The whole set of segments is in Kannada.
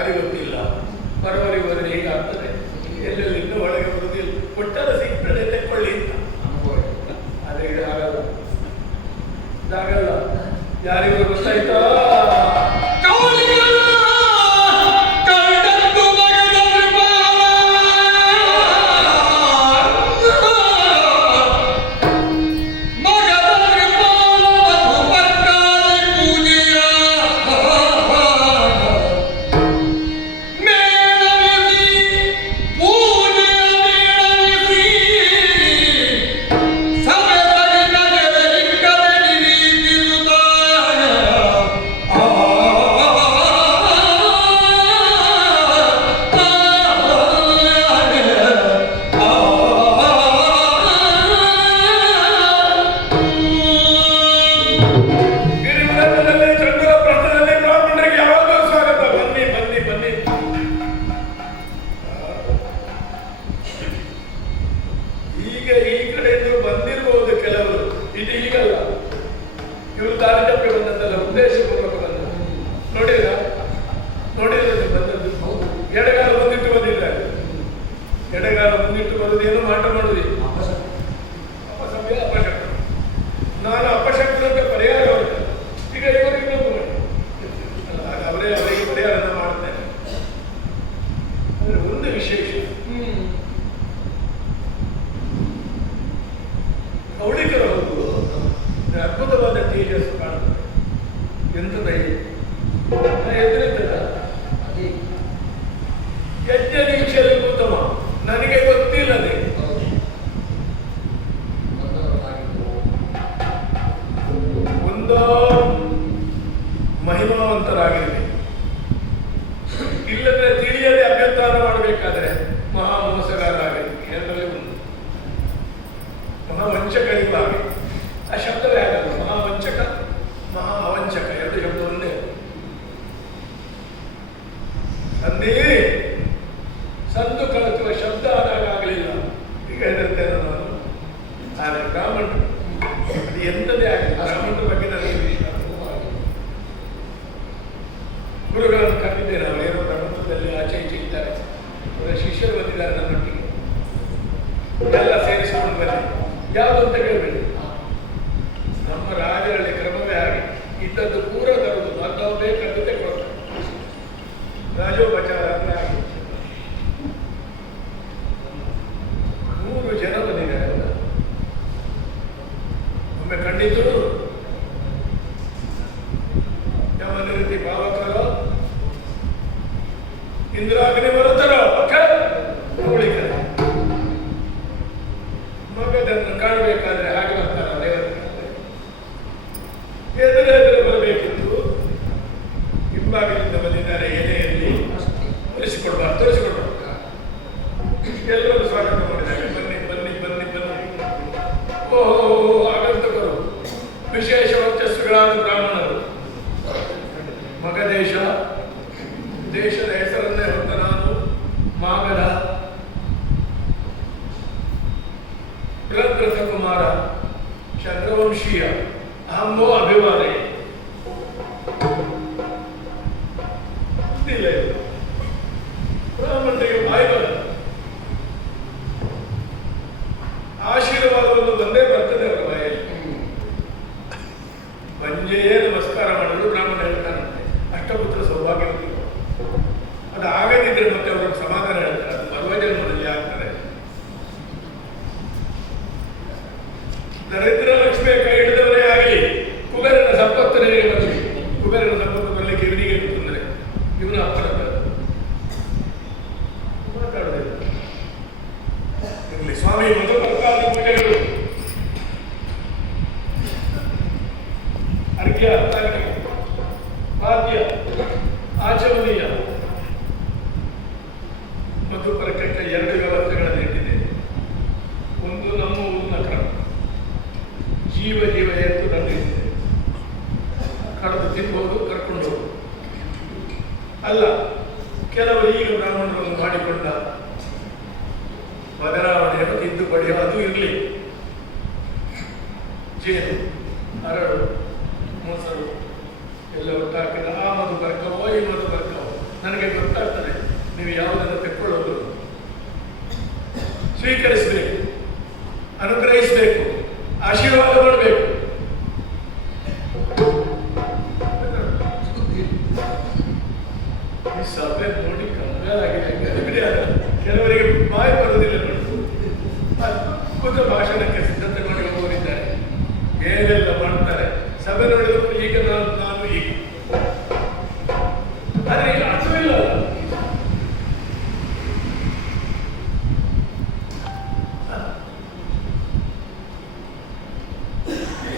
ದಾರಿ ಗೊತ್ತಿಲ್ಲ, ಬರೋವರಿಗೆ ಹೋದರೆ ಹೀಗಾಗ್ತದೆ, ಎಲ್ಲೆಲ್ಲಿ ಇನ್ನೂ ಒಳಗೆ ಬರುವುದಿಲ್ಲ, ಕೊಟ್ಟರೆ ಸಿಗ್ತದೆ ತೆಕ್ಕೊಳ್ಳಿ ಅಂತ. ಆದರೆ ಇದು ಆಗಲ್ಲ, ಇದಾಗಲ್ಲ. ಯಾರಿಗೂ ಗೊತ್ತಾಯ್ತಾ? ಅದ್ಭುತವಾದ ತೇಜಸ್ಸು ಕಾಣುತ್ತದೆ. ಎಂಥದ ಎದುರಿದ್ದದ ಯಜ್ಞ ದೀಕ್ಷೆಯಲ್ಲಿ ಉತ್ತಮ, ನನಗೆ ಗೊತ್ತಿಲ್ಲದೆ ಒಂದೋ ಮಹಿಮಾವಂತರಾಗಿರಬೇಕು, ಇಲ್ಲದ್ರೆ ತಿಳಿಯದೆ ಅಭ್ಯಂತರ ಮಾಡಬೇಕಾದ್ರೆ ಮಹಾ ಮೋಸಗಾರರಾಗಬೇಕು. ಎರಡರಲ್ಲಿ ಒಂದು ಮಹಾವಂಚಕರಿಗಾಗಿ ಆ ಶಬ್ದವೇ ಆಗಲ್ಲ. ಮಹಾವಂಚಕ ಮಹಾ ಅವಂಚಕ ಎರಡು ಶಬ್ದ ಒಂದೇ. ಅಂದೇ ಸಂದು ಕಲಿಸುವ ಶಬ್ದ ಆದಾಗಲಿಲ್ಲ. ಈಗ ಹೆದರ್ತೇನೆ ನಾನು. ಆದರೆ ಬ್ರಾಹ್ಮಣರು ಅದು ಎಂಥದೇ ಆಗಲಿ, ಬ್ರಾಹ್ಮಣರ ಬಗ್ಗೆ ನನಗೆ ವಿಶ್ವಾಸ. ಗುರುಗಳನ್ನು ಕರೆದಿದ್ದೇನೆ, ಅವರೇನೋ ಬ್ರಹ್ಮದಲ್ಲಿ ಆಚೆ ಈಚೆ ಇದ್ದಾರೆ, ಅವರ ಶಿಷ್ಯರು ಬಂದಿದ್ದಾರೆ ನನ್ನೊಟ್ಟಿಗೆ. ಎಲ್ಲ ಸೇರಿಸಿಕೊಂಡು ಬನ್ನಿ, ಯಾವುದು ಅಂತ ಕೇಳಬೇಡಿ. ನಮ್ಮ ರಾಜರಲ್ಲಿ ಕ್ರಮವೇ ಆಗಿ ಇದ್ದದ್ದು ಪೂರ ತರುವುದು, ನಾವು ಬೇಕಂತೆ ಕೊಡ್ತಾರೆ. ರಾಜೋಪಚಾರ ಅಂತ ಆಗಿ 100 ಜನ ಬಂದಿದ್ದಾರೆ. ಒಮ್ಮೆ ಕಂಡಿತು ಯಾವ ರೀತಿ ಭಾವಕರು ಇಂದ್ರಾಗ್ನಿ ಬರುತ್ತಾರೋ ಅವಳಿಗೆ ಮಗದನ್ನು ಕಾಣಬೇಕಾದ್ರೆ ಹಾಗೆ ಬರ್ತಾರ ಎದುರೆದುರು ಬರಬೇಕಿತ್ತು. ಹಿಂಭಾಗದಿಂದ ಬಂದಿದ್ದಾರೆ, ಎಲೆಯಲ್ಲಿ ತೋರಿಸಿಕೊಡ್ಬಾರ್ದು. ಎಲ್ಲರೂ ಸ್ವಾಗತ ಮಾಡಿದ್ದಾರೆ. ಬನ್ನಿ ಬನ್ನಿ ಬನ್ನಿ ಬನ್ನಿ. ಓಹೋ, ಆಗಂತಕರು ವಿಶೇಷ ವರ್ಚಸ್ಸುಗಳಾದ ಬ್ರಾಹ್ಮಣರು. ಮಗದೇಶ, ದೇಶದ ಹೆಸರನ್ನೇ ಹೊತ್ತ ನಾನು ಮಾಗಧ ಬೃಹದ್ರಥ ಕುಮಾರ ಚಂದ್ರವಂಶೀಯ ಅಹಂಭೋ ಅಭಿಮಾನಿ. ಬ್ರಾಹ್ಮಣರಿಗೆ ಬಾಯಿ ಬರ ಆಶೀರ್ವಾದವನ್ನು ಬಂದೇ ಬರ್ತದೆ ಅವರ ಬಾಯಲ್ಲಿ. ಬಂಜೆಯೇ ನಮಸ್ಕಾರ ಮಾಡಲು ಬ್ರಾಹ್ಮಣ ಹೇಳ್ತಾರಂತೆ, ಅಷ್ಟಪುತ್ರ ಸೌಭಾಗ್ಯವಂತಿಗಳು. ಅದು ಆಗದಿದ್ರೆ ಮತ್ತೆ ಅವರ ಸಮಾಧಾನ ಹೇಳ್ತಾರೆ, ಅದು ಮರ್ವಜನ್ಮದಲ್ಲಿ ಆಗ್ತದೆ. ದರಿದ್ರ ಲಕ್ಷ್ಮಿಯ ಕೈ ಹಿಡಿದವರೇ ಆಗಲಿ, ಕುಬೇರನ ಸಂಪತ್ತು ನನಗೆ ಬರಲಿ. ಕುಬೇರನ ಸಂಪತ್ತು ಬರಲಿಕ್ಕೆ ಇವನಿಗೆ ತೊಂದರೆ, ಇವನ ಅಪ್ಪನ ಮಾತಾಡೋದಿಲ್ಲ. ಇರಲಿ ಸ್ವಾಮಿ, ಮೊದಲು ಪ್ರಸಾದ ಪೂಜೆಗಳು, ಅರ್ಘ್ಯ, ವಾದ್ಯ, ಆಚಮನೀಯ, ಮಧುಪರ್ಕಕ್ಕೆ 2 ವ್ಯವಸ್ಥೆಗಳನ್ನು ಇಟ್ಟಿದೆ. ಒಂದು ನಮ್ಮ ಊರಿನ ಕ್ರಮ, ಜೀವ ಎತ್ತು ನಡೆದಿದೆ. ಕಳೆದು ತಿನ್ಬಹುದು, ಕರ್ಕೊಂಡು ಹೋಗುದು ಅಲ್ಲ. ಕೆಲವರು ಈಗ ಬ್ರಾಹ್ಮಣರನ್ನು ಮಾಡಿಕೊಂಡ ಬದಲಾವಣೆಯನ್ನು ತಿದ್ದುಪಡಿಯೋ ಅದು ಇರಲಿ. ಜೇನು, ಅರಳು, ಮೊಸರು ಎಲ್ಲ ಒಟ್ಟಾಕಿದ ಆ ಮಧು ಬರ್ಕವೋ ಈ ಮಧು ಬರ್ಕವೋ ನನಗೆ ಗೊತ್ತಾಗ ಈ ಸಭೆ ನೋಡಿ ಕಂಗಾಲಾಗಿದೆ ಬಿಡಿ. ಕೆಲವರಿಗೆ ಬಾಯಿ ಬರುವುದಿಲ್ಲ ನೋಡಿ, ಅದ್ಭುತ ಭಾಷಣಕ್ಕೆ ಸಿದ್ಧತೆ ಮಾಡಿ ಹೋಗಿದ್ದಾರೆ, ಏನೆಲ್ಲ ಮಾಡ್ತಾರೆ. ಸಭೆ ನೋಡಿದ್ರು ಈಗ ನಾನು ಈಗ, ಆದ್ರೆ ಈಗ ಅರ್ಥವಿಲ್ಲ.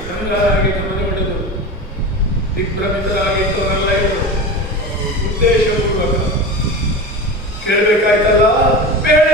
ಕಂಗಾಲಾಗಿದ್ದು ಮನೆ ಹೊಡೆದು ದಿಗ್ಭ್ರಮಿತರಾಗಿದ್ದವರೆಲ್ಲ ಇವರು ಉದ್ದೇಶಪೂರ್ವಕ ಕೇಳಬೇಕಾಯ್ತಲ್ಲ, ಬೇಡ